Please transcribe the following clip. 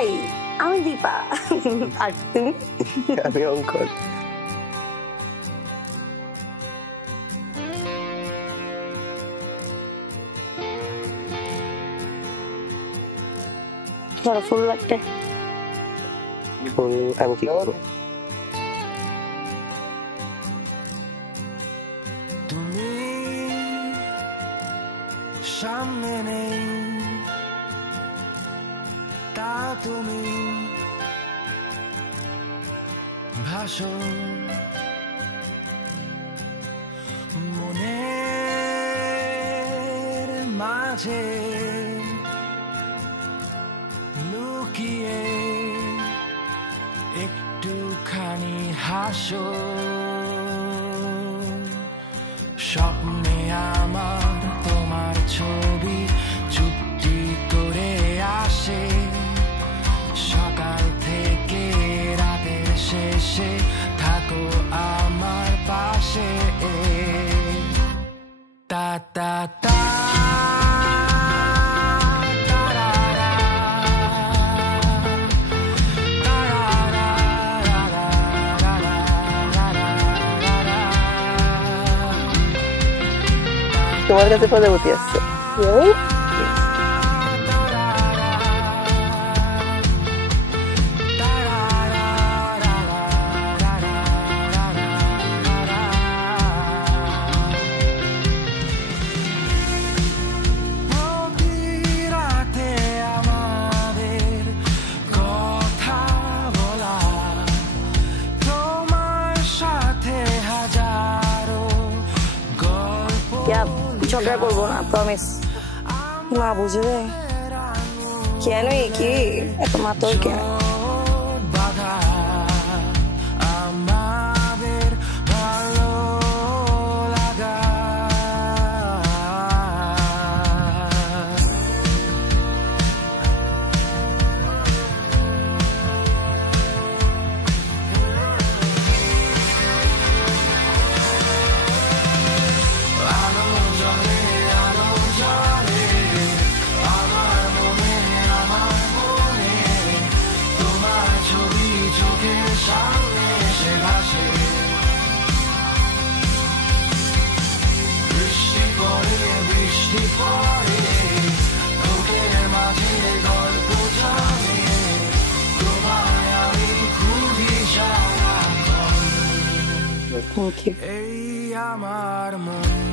High, আমি দীপা। আর তুমি? আমি অঙ্কন। ধরো ফুল লাগবে। ফুল আমি কি করবো? তুমি সামনে নেই, তা তুমি ভাসো মনের মাঝে লুকিয়ে একটুখানি হাসো। স্বপ্নে আমার তোমার ছবি চুপটি করে আসে, সকাল থেকে রাতের শেষে থাকো আমার পাশে। তা তা তা তোমার কাছে প্রজাপতি আসছে। ঝগড়া করবো না, প্রমিস। মা বুঝবে কেন কি এত মাতর কেন? এই আমার মন